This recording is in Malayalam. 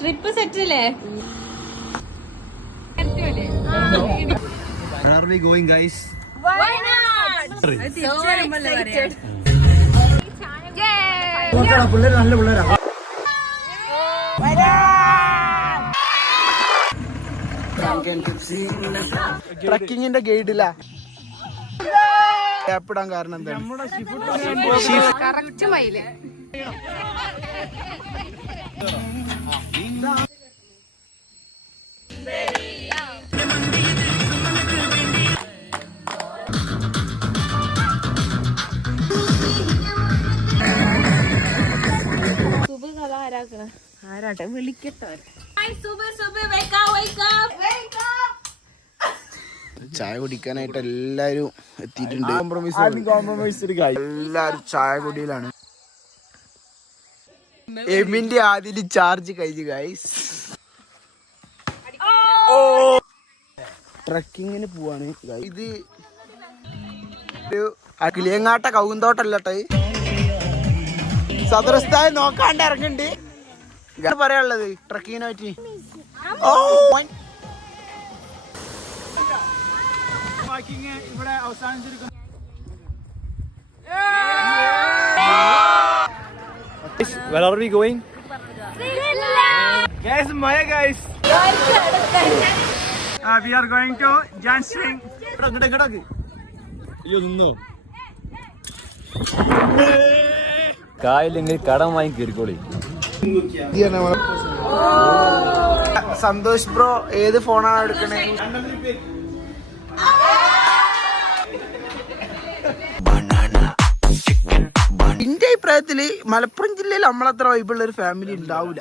ട്രിപ്പ് സെറ്റല്ലേ? Where are we going, guys? Wayanad. So excited. പിള്ളേർ നല്ല പിള്ളേരാ. ട്രക്കിങ്ങിന്റെ ഗൈഡില്ല ാൻ കാരണം എന്താണ്? Correct mile. ആരാട്ടെ വിളിക്കട്ടോ. ചായ കുടിക്കാനായിട്ട് എല്ലാരും എത്തിയിട്ടുണ്ട്. എല്ലാരും ചായ കുടിയിലാണ്. എമിന്റെ ആദ്യം ചാർജ് കഴിഞ്ഞു ഗൈസ്. ട്രക്കിങ്ങിന് പോവാണ്. ഇത് ഒരു കിളിയങ്ങാട്ട കൗന്തോട്ടല്ലോ. സദർസ്ഥായി നോക്കാണ്ട് ഇറങ്ങണ്ട്. പറയാനുള്ളത് ട്രക്കിങ്ങിനെ പറ്റി. ഇവിടെ അവസാനിച്ചിരിക്കുന്നു. Where are we going? Guys, Maya guys. We are going to Janstring. അയ്യോ നിന്നോ. കായില്ലെങ്കിൽ കടം വാങ്ങി കയറിക്കോളി. സന്തോഷ് ബ്രോ ഏത് ഫോണാണ് എടുക്കണേ? എന്റെ അഭിപ്രായത്തില് മലപ്പുറം ജില്ലയിൽ നമ്മളത്ര വൈബുള്ള ഒരു ഫാമിലി ഉണ്ടാവൂല.